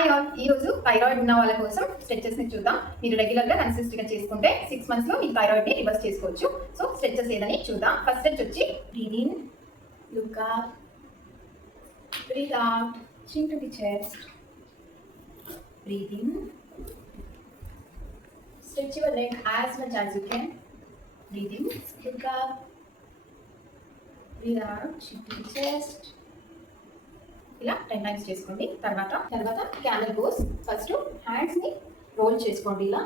Hi all, ఈ రోజు థైరాయిడ్ ఉన్న వాళ్ళ కోసం స్ట్రెచెస్ ని చూద్దాం. మీరు రెగ్యులర్ గా కన్సిస్టెంట్ గా చేసుకుంటే 6 months లో మీ థైరాయిడ్ ని రివర్స్ చేసుకోవచ్చు. సో స్ట్రెచెస్ ఏదని చూద్దాం. ఫస్ట్ స్ట్రెచ్ వచ్చి breathe in, look up, breathe out, chin to the chest, breathe in, stretch your leg as much as you can, breathe in, look up, breathe out, chin to the chest. ఇలా 10 times చేసుకోండి. తర్వాత camel pose. First hands ని రోల్ చేసుకోండి. ఇలా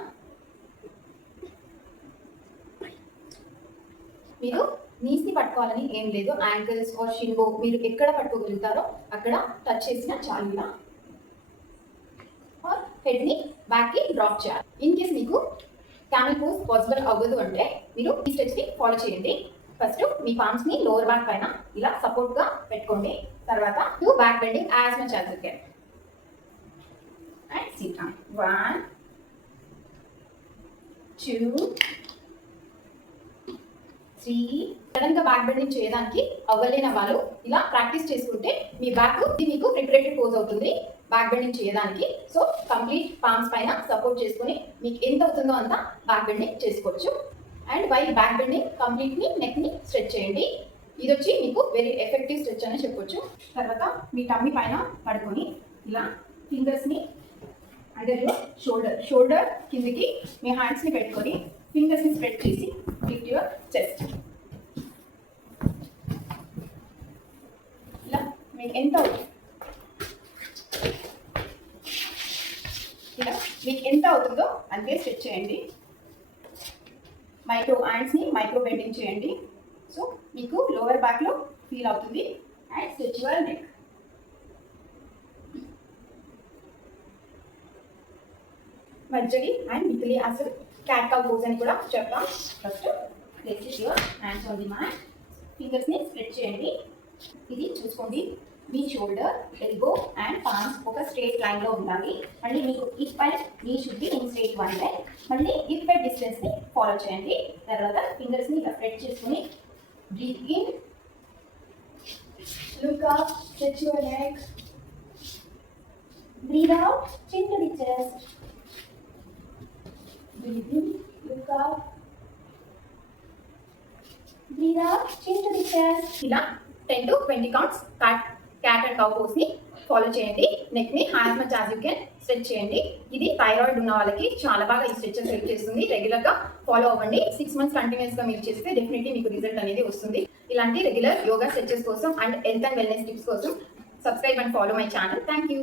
మీరు నీస్ ని పట్టుకోవాలని ఏం లేదు. యాంకిల్స్ ఆర్ షిన్బో మీరు ఎక్కడ పట్టుకోగలుగుతారో అక్కడ టచ్ చేసినా చాలు. ఇలా ఆర్ హెడ్ ని బ్యాక్ కి డ్రాప్ చేయాలి. ఇన్ కేస్ మీకు క్యామెల్ పోజ్ పాసిబుల్ అవ్వదు అంటే మీరు ఈ స్టెప్స్ ని ఫాలో చేయండి. ఫస్ట్ మీ పామ్స్ ని లోవర్ బ్యాక్ పైన ఇలా సపోర్ట్ గా పెట్టుకోండి. తర్వాత do back bending as much as you can and SIT down. 1 2 3. సడన్ గా బ్యాక్ బెండింగ్ చేయడానికి అవ్వలేని వాళ్ళు ఇలా ప్రాక్టీస్ చేసుకుంటే మీ బ్యాక్ ఇది మీకు ప్రిపరేటెడ్ పోజ్ అవుతుంది బ్యాక్ బెండింగ్ చేయడానికి. సో కంప్లీట్ పామ్స్ పైన సపోర్ట్ చేసుకొని మీకు ఎంత అవుతుందో అంత బ్యాక్ బెండింగ్ చేసుకోవచ్చు. And while back bending complete ని నెక్ ని స్ట్రెచ్ చేయండి. ఇది వచ్చి మీకు వెరీ ఎఫెక్టివ్ స్ట్రెచ్ అని చెప్పొచ్చు. తర్వాత మీ టమ్మీ పైన పడుకొని ఇలా ఫింగర్స్ ని అండర్ యువర్ షోల్డర్ కిందకి మీ హ్యాండ్స్ ని పెట్టుకొని ఫింగర్స్ ని స్ప్రెడ్ చేసి లిఫ్ట్ యువర్ చెస్ట్. ఇలా మీకు ఎంత అవుతుందో అంతే స్ట్రెచ్ చేయండి. మైక్రో హ్యాండ్స్ ని మైక్రో బెండింగ్ చేయండి. సో మీకు లోవర్ బ్యాక్ లో ఫీల్ అవుతుంది. And stretch your neck. మజ్జలి అండ్ మిథిలి ఆసన్, క్యాట్ కౌ పోజ్ అని కూడా చెప్తాం. First place your hands on the mat, fingers ని స్ప్రెడ్ చేయండి. ఇది చూసుకోండి, మీ షోల్డర్, ఎల్బో అండ్ పామ్స్ ఒక స్ట్రేట్ లైన్ లో ఉండాలి. మళ్ళీ మీకు hip and knee should be in straight one line. మళ్ళీ హిప్ బై డిస్టెన్స్ ని ఫాలో చేయండి. తర్వాత ఫింగర్స్ ని ఇలా స్ప్రెడ్ చేసుకుని breathe in, look up, stretch your neck, breathe out, chin to the chest, breathe in, look up, breathe out, chin to the chest. ఇలా 10 to 20 counts cat and cow pose ని ఫాలో చేయండి. నెక్ ని as much as you can stretch చేయండి. ఇది థైరాయిడ్ ఉన్న వాళ్ళకి చాలా బాగా ఈ స్ట్రెచెస్ హెల్ప్ చేస్తుంది. రెగ్యులర్ గా ఫాలో అవ్వండి. 6 months కంటిన్యూస్ గా మీరు చేస్తే డెఫినెట్లీ మీకు రిజల్ట్ అనేది వస్తుంది. ఇలాంటి రెగ్యులర్ యోగా స్ట్రెచెస్ కోసం and health and wellness tips కోసం subscribe and follow my channel. Thank you.